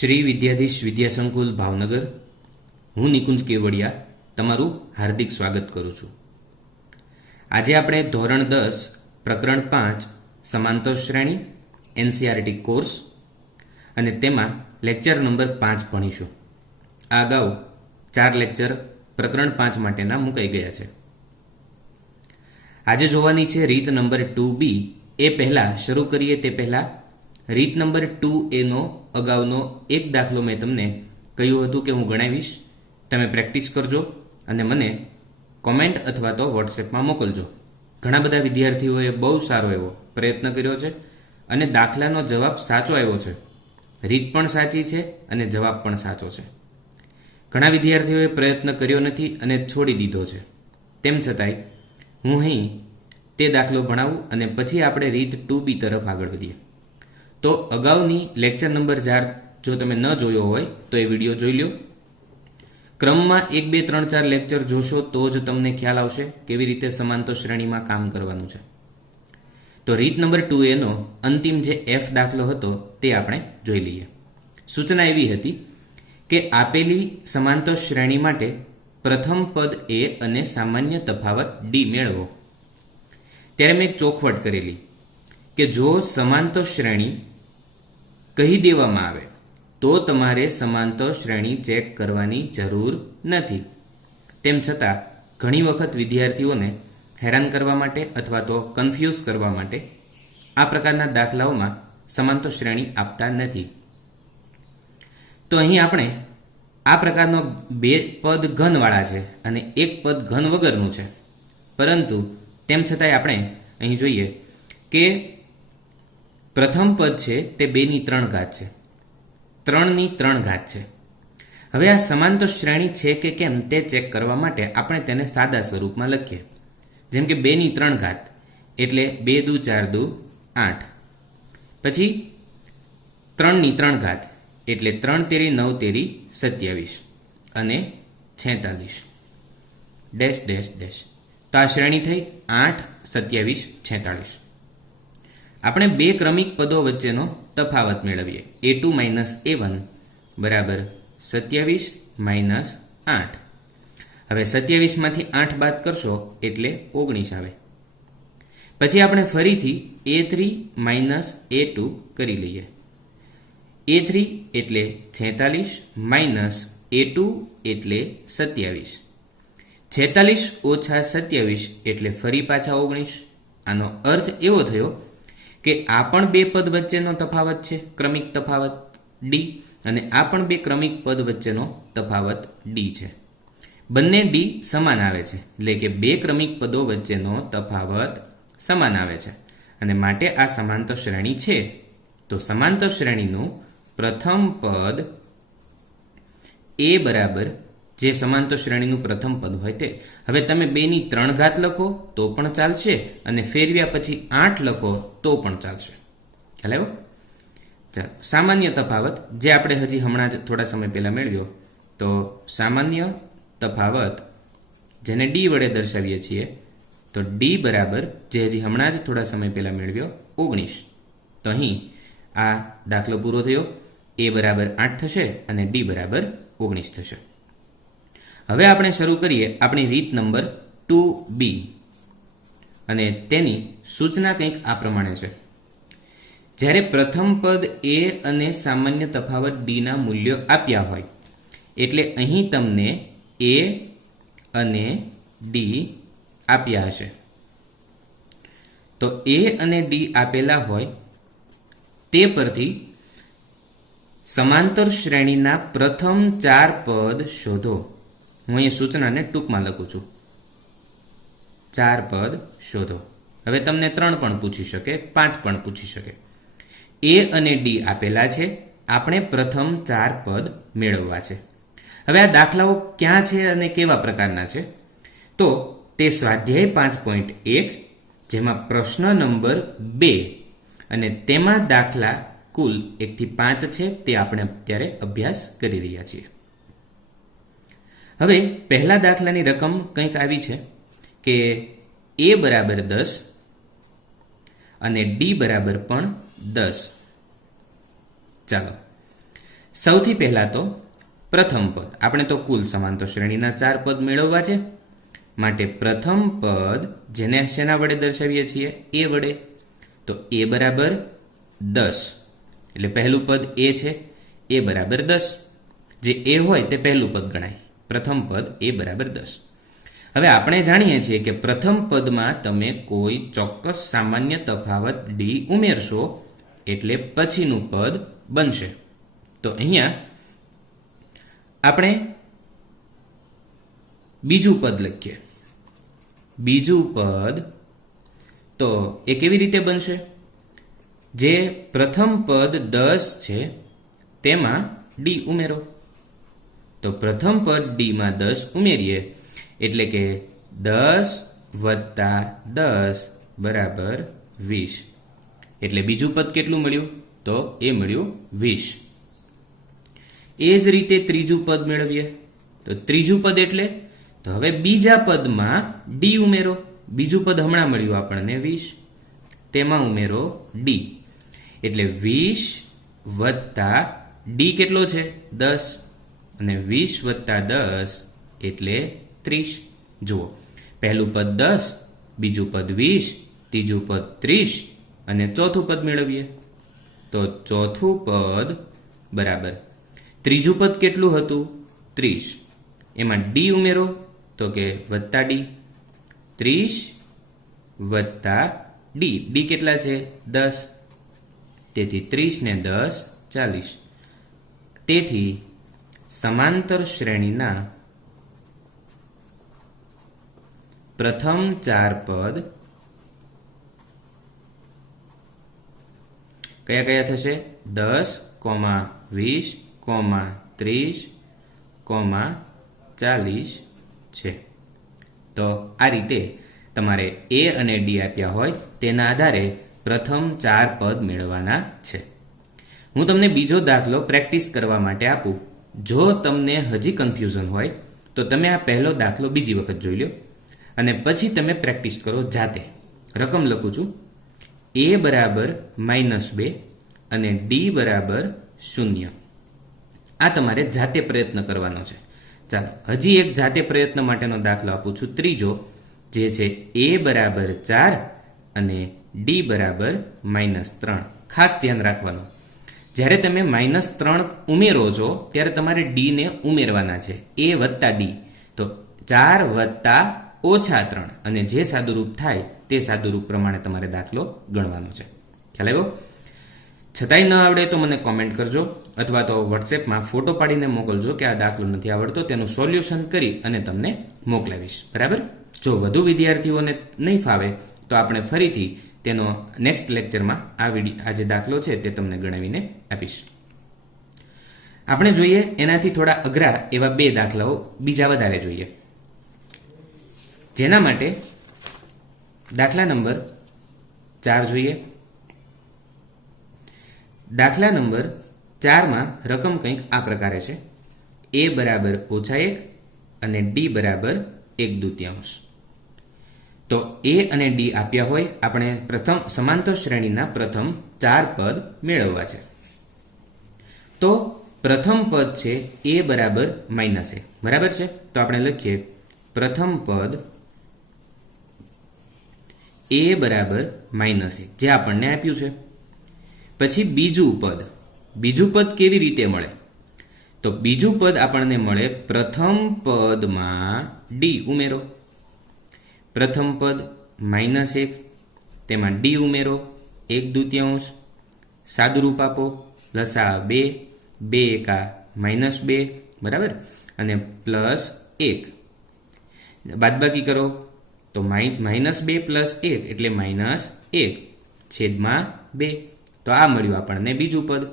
શ્રી વિદ્યાધીશ વિદ્યા સંકુલ ભાવનગર, હું નિકુંજ કેવડિયા તમારું હાર્દિક સ્વાગત કરું છું. આજે આપણે ધોરણ 10 પ્રકરણ 5 સમાંતર શ્રેણી એનસીઆરટી કોર્સ અને તેમાં લેક્ચર નંબર 5 ભણીશું. આ અગાઉ 4 લેક્ચર પ્રકરણ 5 માટેના મુકાઈ ગયા છે. આજે જોવાની છે રીત નંબર 2B. એ પહેલા શરૂ કરીએ તે પહેલા રીત નંબર 2A નો અગાઉનો એક દાખલો મેં તમને કહ્યું હતું કે હું ગણાવીશ. તમે પ્રેક્ટિસ કરજો અને મને કોમેન્ટ અથવા તો વોટ્સએપમાં મોકલજો. ઘણા બધા વિદ્યાર્થીઓએ બહુ સારો એવો પ્રયત્ન કર્યો છે અને દાખલાનો જવાબ સાચો આવ્યો છે. રીત પણ સાચી છે અને જવાબ પણ સાચો છે. ઘણા વિદ્યાર્થીઓએ પ્રયત્ન કર્યો નથી અને છોડી દીધો છે. તેમ છતાંય હું અહીં તે દાખલો ભણાવું અને પછી આપણે રીત 2B તરફ આગળ વધીએ. તો અગાઉની લેક્ચર નંબર 4 જો તમે ન જોયો હોય તો એ વિડીયો જોઈ લો. ક્રમમાં 1, 2, 3, 4 લેક્ચર જોશો તો જ તમને ખ્યાલ આવશે કેવી રીતે સમાંતર શ્રેણીમાં કામ કરવાનું છે. તો રીત નંબર 2A નો અંતિમ જે F દાખલો હતો તે આપણે જોઈ લઈએ. સૂચના એવી હતી કે આપેલી સમાંતર શ્રેણી માટે પ્રથમ પદ A અને સામાન્ય તફાવત D મેળવો. ત્યારે મેં ચોખવટ કરેલી કે જો સમાંતર શ્રેણી કહી દેવામાં આવે તો તમારે સમાંતર શ્રેણી ચેક કરવાની જરૂર નથી. તેમ છતાં ઘણી વખત વિદ્યાર્થીઓને હેરાન કરવા માટે અથવા તો કન્ફ્યુઝ કરવા માટે આ પ્રકારના દાખલાઓમાં સમાંતર શ્રેણી આપતા નથી. તો અહીં આપણે આ પ્રકારનો 2 પદ ઘનવાળા છે અને 1 પદ ઘન વગરનું છે. પરંતુ તેમ છતાંય આપણે અહીં જોઈએ કે પ્રથમ પદ છે તે 2/3 છે, 3/3 છે. હવે આ સમાંતર શ્રેણી છે કે કેમ તે ચેક કરવા માટે આપણે તેને સાદા સ્વરૂપમાં લખીએ. જેમ કે 2/3 એટલે 2 દુ 4 દુ 8, પછી 3/3 એટલે 3 તેરી 9 તેરી 27 અને 46 ડેશ ડેશ ડેશ. તો આ શ્રેણી થઈ 8, 27, 46. આપણે 2 ક્રમિક પદો વચ્ચેનો તફાવત મેળવીએ. A2 - A1 બરાબર 27 - 8. હવે 27 માંથી 8 બાદ કરશો એટલે 19 આવે. પછી આપણે ફરીથી A3 - A2 કરી લઈએ. A3 એટલે 46 - A2 એટલે 27. 46 ઓછા 27 એટલે ફરી પાછા 19. આનો અર્થ એવો થયો કે આ પણ 2 પદ વચ્ચેનો તફાવત છે, ક્રમિક તફાવત D, અને આ પણ 2 ક્રમિક પદ વચ્ચેનો તફાવત D છે. બંને D સમાન આવે છે, એટલે કે 2 ક્રમિક પદો વચ્ચેનો તફાવત સમાન આવે છે અને માટે આ સમાંતર શ્રેણી છે. તો સમાંતર શ્રેણીનું પ્રથમ પદ A બરાબર જે સમાંતર શ્રેણીનું પ્રથમ પદ હોય તે. હવે તમે 2/3 લખો તો પણ ચાલશે અને ફેરવ્યા પછી 8 લખો તો પણ ચાલશે. ખ્યાલ આવ્યો? ચાલો, સામાન્ય તફાવત જે આપણે હજી હમણાં જ થોડા સમય પહેલા મેળવ્યો. તો સામાન્ય તફાવત જેને D વડે દર્શાવીએ છીએ, તો D બરાબર જે હજી હમણાં જ થોડા સમય પહેલા મેળવ્યો 19. તો અહીં આ દાખલો પૂરો થયો. A બરાબર 8 થશે અને D બરાબર 19 થશે. હવે આપણે શરૂ કરીએ આપણી રીત નંબર 2B અને તેની સૂચના કંઈક આ પ્રમાણે છે. જ્યારે પ્રથમ પદ A અને સામાન્ય તફાવત D ના મૂલ્યો આપ્યા હોય એટલે અહીં તમને A અને D આપ્યા હશે. તો A અને D આપેલા હોય તે પરથી સમાંતર શ્રેણીના પ્રથમ 4 પદ શોધો. હું અહીં સૂચનાને ટૂંકમાં લખું છું. 4 પદ શોધો. હવે તમને 3 પણ પૂછી શકે, 5 પણ પૂછી શકે. A અને D આપેલા છે, આપણે પ્રથમ 4 પદ મેળવવા છે. હવે આ દાખલાઓ ક્યાં છે અને કેવા પ્રકારના છે? તો તે સ્વાધ્યાય 5.1 જેમાં પ્રશ્ન નંબર 2 અને તેમાં દાખલા કુલ 1 થી 5 છે તે આપણે અત્યારે અભ્યાસ કરી રહ્યા છીએ. હવે પહેલા દાખલાની રકમ કંઈક આવી છે કે A બરાબર 10 અને D બરાબર પણ 10. ચાલો સૌથી પહેલા તો પ્રથમ પદ, આપણે તો કુલ સમાંતર શ્રેણીના 4 પદ મેળવવા છે, માટે પ્રથમ પદ જેને શેના વડે દર્શાવીએ છીએ? એ વડે. તો એ બરાબર 10, એટલે પહેલું પદ એ છે, એ બરાબર 10. જે એ હોય તે પહેલું પદ ગણાય. પ્રથમ પદ એ બરાબર 10. હવે આપણે જાણીએ છીએ કે પ્રથમ પદમાં તમે કોઈ ચોક્કસ સામાન્ય તફાવત ડી ઉમેરશો એટલે પછીનું પદ બનશે. તો અહીંયા આપણે બીજું પદ લખીએ. બીજું પદ તો એ કેવી રીતે બનશે? જે પ્રથમ પદ 10 છે તેમાં ડી ઉમેરો. તો પ્રથમ પદ ડીમાં 10 ઉમેરીએ એટલે કે 10 વત્તા 10 બરાબર 20. એટલે બીજું પદ કેટલું મળ્યું? તો એ મળ્યું 20. એ જ રીતે ત્રીજું પદ મેળવીએ. તો ત્રીજું પદ એટલે તો હવે બીજા પદમાં ડી ઉમેરો. બીજું પદ હમણાં મળ્યું આપણને 20, તેમાં ઉમેરો ડી. એટલે 20 વત્તા ડી કેટલો છે? 10. અને 20 વત્તા 10 એટલે 30. જુઓ, પહેલું પદ 10, બીજું પદ 20, ત્રીજું પદ 30 અને ચોથું પદ મેળવીએ. તો ચોથું પદ બરાબર ત્રીજું પદ કેટલું હતું? 30. એમાં ડી ઉમેરો તો કે વત્તા ડી. 30 વત્તા ડી. ડી કેટલા છે? 10. તેથી 30 ને 10 40. તેથી સમાંતર શ્રેણીના પ્રથમ 4 પદ કયા કયા થશે? 10, 20, 30, 40 છે. તો આ રીતે તમારે એ અને ડી આપ્યા હોય તેના આધારે પ્રથમ 4 પદ મેળવવાના છે. હું તમને બીજો દાખલો પ્રેક્ટિસ કરવા માટે આપું. જો તમને હજી કન્ફ્યુઝન હોય તો તમે આ પહેલો દાખલો બીજી વખત જોઈ લો અને પછી તમે પ્રેક્ટિસ કરો જાતે. રકમ લખું છું. એ બરાબર -2 અને ડી બરાબર 0. આ તમારે જાતે પ્રયત્ન કરવાનો છે. ચાલો હજી એક જાતે પ્રયત્ન માટેનો દાખલો આપું છું, ત્રીજો, જે છે એ બરાબર 4 અને ડી બરાબર -3. ખાસ ધ્યાન રાખવાનું, જ્યારે તમે -3 ઉમેરો છો ત્યારે તમારે ડી ને ઉમેરવાના છે. એ વત્તા ડી, તો 4 વત્તા -3 અને જે સાદુરૂપ થાય તે સાદુરૂપ પ્રમાણે તમારે દાખલો ગણવાનો છે. ખ્યાલ આવ્યો? છતાંય ન આવડે તો મને કોમેન્ટ કરજો અથવા તો વોટ્સએપમાં ફોટો પાડીને મોકલજો કે આ દાખલો નથી આવડતો, તેનું સોલ્યુશન કરી અને તમને મોકલાવીશ. બરાબર? જો વધુ વિદ્યાર્થીઓને નહીં ફાવે તો આપણે ફરીથી તેનો નેક્સ્ટ લેક્ચરમાં આ જે દાખલો છે તે તમને ગણાવીને આપીશ. આપણે જોઈએ એનાથી થોડા અઘરા એવા 2 દાખલાઓ બીજા વધારે જોઈએ, જેના માટે દાખલા નંબર 4 જોઈએ. દાખલા નંબર 4માં રકમ કંઈક આ પ્રકારે છે. એ બરાબર -1 અને ડી બરાબર 1/2. તો એ અને ડી આપ્યા હોય, આપણે પ્રથમ સમાંતર શ્રેણીના પ્રથમ 4 પદ મેળવવા છે. તો પ્રથમ પદ છે એ બરાબર -1. બરાબર છે? તો આપણે લખીએ પ્રથમ પદ એ બરાબર -1 જે આપણને આપ્યું છે. પછી બીજું પદ કેવી રીતે મળે? તો બીજું પદ આપણને મળે પ્રથમ પદમાં ડી ઉમેરો. પ્રથમ પદ -1, તેમાં ડી ઉમેરો 1/2, સાદુરૂપ આપો, લસા 2, 2 એકા -2, બરાબર, અને +1, બાદબાકી કરો તો -2 + 1 એટલે -1 છેદમાં 2. તો આ મળ્યું આપણને બીજું પદ.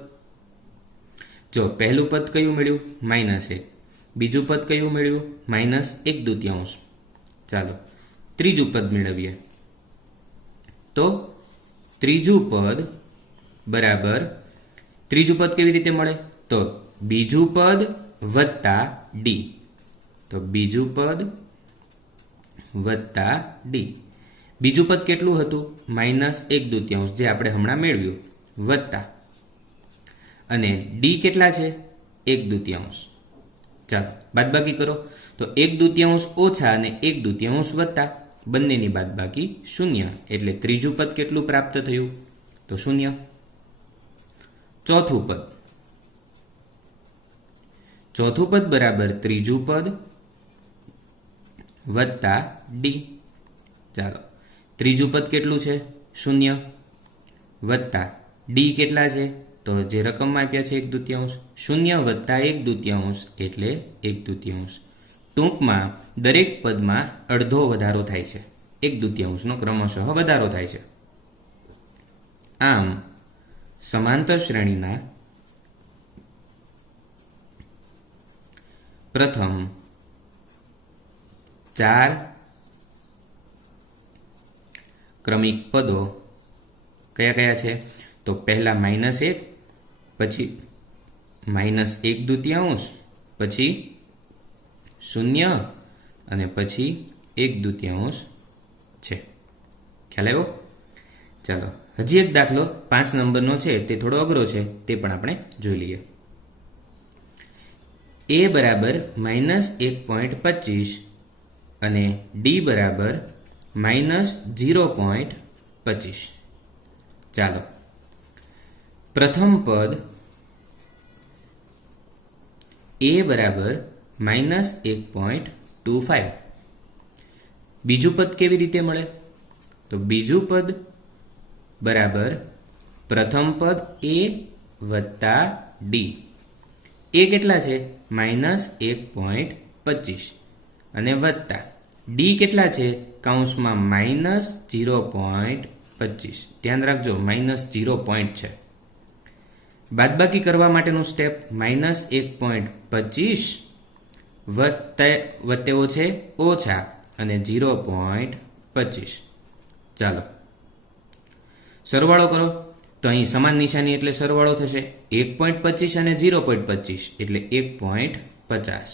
જો પહેલું પદ કયું મળ્યું? -1. બીજું પદ કયું મળ્યું? -1/2. ચાલો ત્રીજું પદ મેળવીએ. તો ત્રીજું પદ બરાબર, ત્રીજું પદ કેવી રીતે મળે? તો બીજું પદ વત્તા ડી. તો બીજું પદ વત્તા ડી. બીજું પદ કેટલું હતું? -1/2 જે આપણે હમણાં મેળવ્યું, વત્તા, અને ડી કેટલા છે? 1/2. ચાલો બાદબાકી કરો તો 1/2 ઓછા અને 1/2 વત્તા બંનેની બાદબાકી 0 એટલે ત્રીજું પદ કેટલું પ્રાપ્ત થયું? તો 0. ચોથું પદ બરાબર ત્રીજું પદ વત્તા ડી. ચાલો ત્રીજું પદ કેટલું છે? 0 વત્તા ડી કેટલા છે? તો જે રકમમાં આપ્યા છે 1/2. 0 વત્તા 1/2 એટલે 1/2. ટૂંકમાં દરેક પદમાં અડધો વધારો થાય છે. 1/2 નો ક્રમશઃ વધારો થાય છે. આમ સમાંતર શ્રેણીના પ્રથમ 4 ક્રમિક પદો કયા કયા છે? તો પહેલા -1, પછી -1/2, પછી 0 અને પછી 1/2 છે. ખ્યાલ આવ્યો? ચાલો હજી એક દાખલો 5 નંબરનો છે, તે થોડો અઘરો છે, તે પણ આપણે જોઈ લઈએ. a બરાબર -1.25 અને d બરાબર -0.25. ચાલો પ્રથમ પદ a બરાબર -1.25. બીજું પદ કેવી રીતે મળે? તો બીજું પદ બરાબર પ્રથમ પદ a વત્તા d. a કેટલા છે? -1.25 અને વત્તા d કેટલા છે? કૌંસમાં -0.25. ધ્યાન રાખજો -0 પોઈન્ટ છે. બાદબાકી કરવા માટેનું સ્ટેપ -1.25 વત્તેવો છે ઓછા અને 0.25. ચાલો સરવાળો કરો તો અહીં સમાન નિશાની એટલે સરવાળો થશે. 1.25 અને 0.25 એટલે 1.50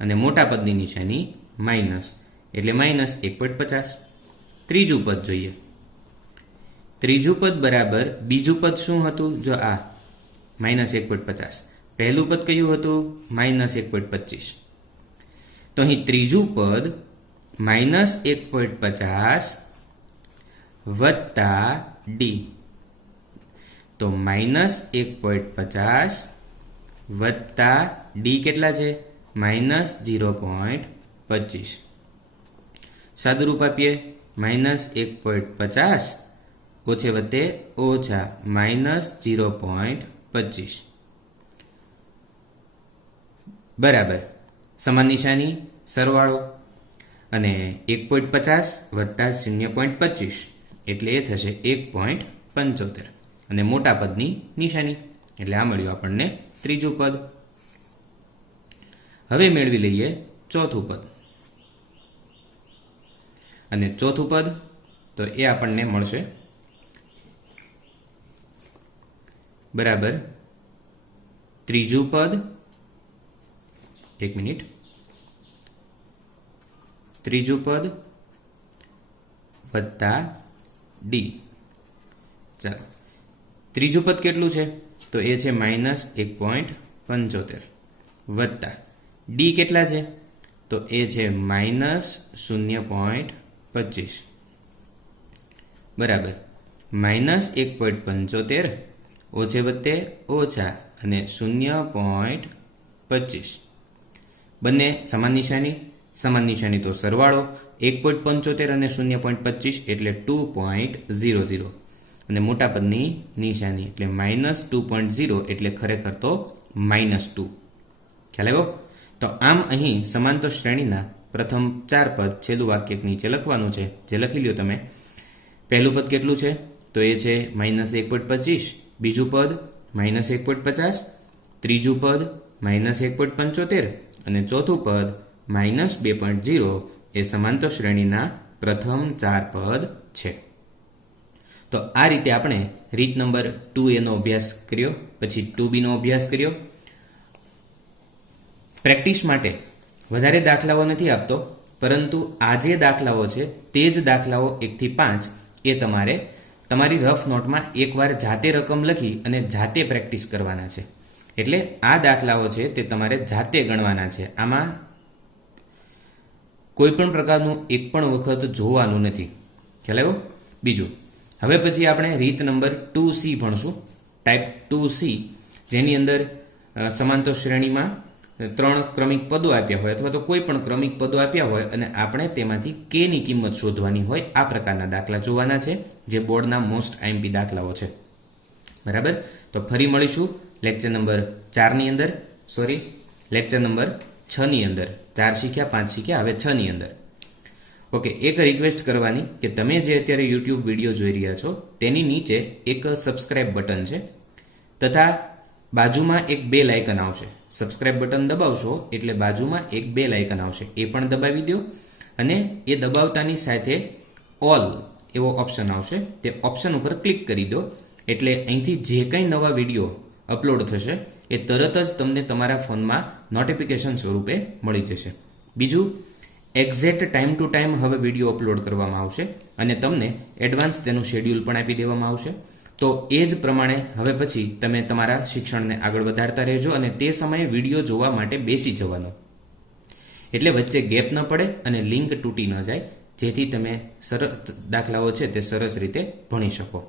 અને મોટા પદની નિશાની માઇનસ એટલે -1.50. ત્રીજું પદ જોઈએ. ત્રીજું પદ બરાબર બીજું પદ શું હતું? જો આ -1.50. પહેલું પદ કયું હતું? -1.25. તો અહીં ત્રીજું પદ -1.50 વત્તા ડી. તો -1.50 વત્તા ડી કેટલા છે? -0.25. સાદુરૂપ આપીએ -1.50 ઓછે વત્તે ઓછા -0.25 બરાબર સમાન નિશાની સરવાળો અને 1.50 વત્તા 0.25 એટલે એ થશે 1.75 અને મોટા પદની નિશાની એટલે આ મળ્યું આપણને ત્રીજું પદ. હવે મેળવી લઈએ ચોથું પદ. અને ચોથું પદ તો એ આપણને મળશે બરાબર ત્રીજું પદ. એક મિનિટ. ત્રીજું પદ વત્તા ડી. ચાલો ત્રીજું પદ કેટલું છે? તો એ છે -1.75 વત્તા ડી કેટલા છે? તો એ છે -0.25 બરાબર -1.75 ઓછે વત્તે ઓછા અને 0.25 બંને સમાન નિશાની તો સરવાળો 1.75 અને 0.25 એટલે 2.00 અને મોટા પદની નિશાની એટલે -2.0 એટલે ખરેખર તો -2. ખ્યાલ આવ્યો? તો આમ અહીં સમાંતર શ્રેણીના પ્રથમ 4 પદ છેલ્લું વાક્ય નીચે લખવાનું છે, જે લખી લ્યો તમે. પહેલું પદ કેટલું છે? તો એ છે -1.25. બીજું પદ -1.50. ત્રીજું પદ -1.75 અને ચોથું પદ -2.0 એ સમાંતર શ્રેણીના પ્રથમ 4 પદ છે. તો આ રીતે આપણે રીત નંબર 2A નો અભ્યાસ કર્યો, પછી 2B નો અભ્યાસ કર્યો. પ્રેક્ટિસ માટે વધારે દાખલાઓ નથી આપતો, પરંતુ આ જે દાખલાઓ છે તે જ દાખલાઓ 1 થી 5 એ તમારે તમારી રફ નોટમાં એકવાર જાતે રકમ લખી અને જાતે પ્રેક્ટિસ કરવાના છે. એટલે આ દાખલાઓ છે તે તમારે જાતે ગણવાના છે. આમાં કોઈ પણ પ્રકારનું એક પણ વખત જોવાનું નથી. ખ્યાલ આવ્યો? બીજું, હવે પછી આપણે રીત નંબર 2C ભણશું. ટાઈપ 2C, જેની અંદર સમાંતર શ્રેણીમાં 3 ક્રમિક પદો આપ્યા હોય અથવા તો કોઈ પણ ક્રમિક પદો આપ્યા હોય અને આપણે તેમાંથી k ની કિંમત શોધવાની હોય. આ પ્રકારના દાખલા જોવાના છે, જે બોર્ડના મોસ્ટ આઈએમપી દાખલાઓ છે. બરાબર? તો ફરી મળીશું લેક્ચર નંબર 4 ની અંદર, લેક્ચર નંબર 6 ની અંદર. 4 શીખ્યા, 5 શીખ્યા, હવે 6 ની અંદર. ઓકે, એક રિક્વેસ્ટ કરવાની કે તમે જે અત્યારે યુટ્યુબ વિડીયો જોઈ રહ્યા છો તેની નીચે એક સબસ્ક્રાઇબ બટન છે તથા બાજુમાં એક બેલ આઇકન આવશે. સબસ્ક્રાઇબ બટન દબાવશો એટલે બાજુમાં એક બેલ આઇકન આવશે, એ પણ દબાવી દો. અને એ દબાવતાની સાથે ઓલ એવો ઓપ્શન આવશે, તે ઓપ્શન ઉપર ક્લિક કરી દો એટલે અહીંથી જે કંઈ નવા વિડીયો અપલોડ થશે એ તરત જ તમને તમારા ફોનમાં નોટિફિકેશન સ્વરૂપે મળી જશે. બીજું, એક્ઝેક્ટ ટાઈમ ટુ ટાઈમ હવે વિડીયો અપલોડ કરવામાં આવશે અને તમને એડવાન્સ તેનું શેડ્યુલ પણ આપી દેવામાં આવશે. તો એ જ પ્રમાણે હવે પછી તમે તમારા શિક્ષણને આગળ વધારતા રહેજો અને તે સમયે વિડીયો જોવા માટે બેસી જવાનો, એટલે વચ્ચે ગેપ ન પડે અને લિંક તૂટી ન જાય, જેથી તમે સરસ દાખલાઓ છે તે સરસ રીતે ભણી શકો.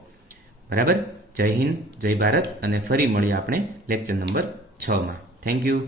બરાબર? જય હિન્દ, જય ભારત, અને ફરી મળીએ આપણે લેક્ચર નંબર 6 માં. Thank you.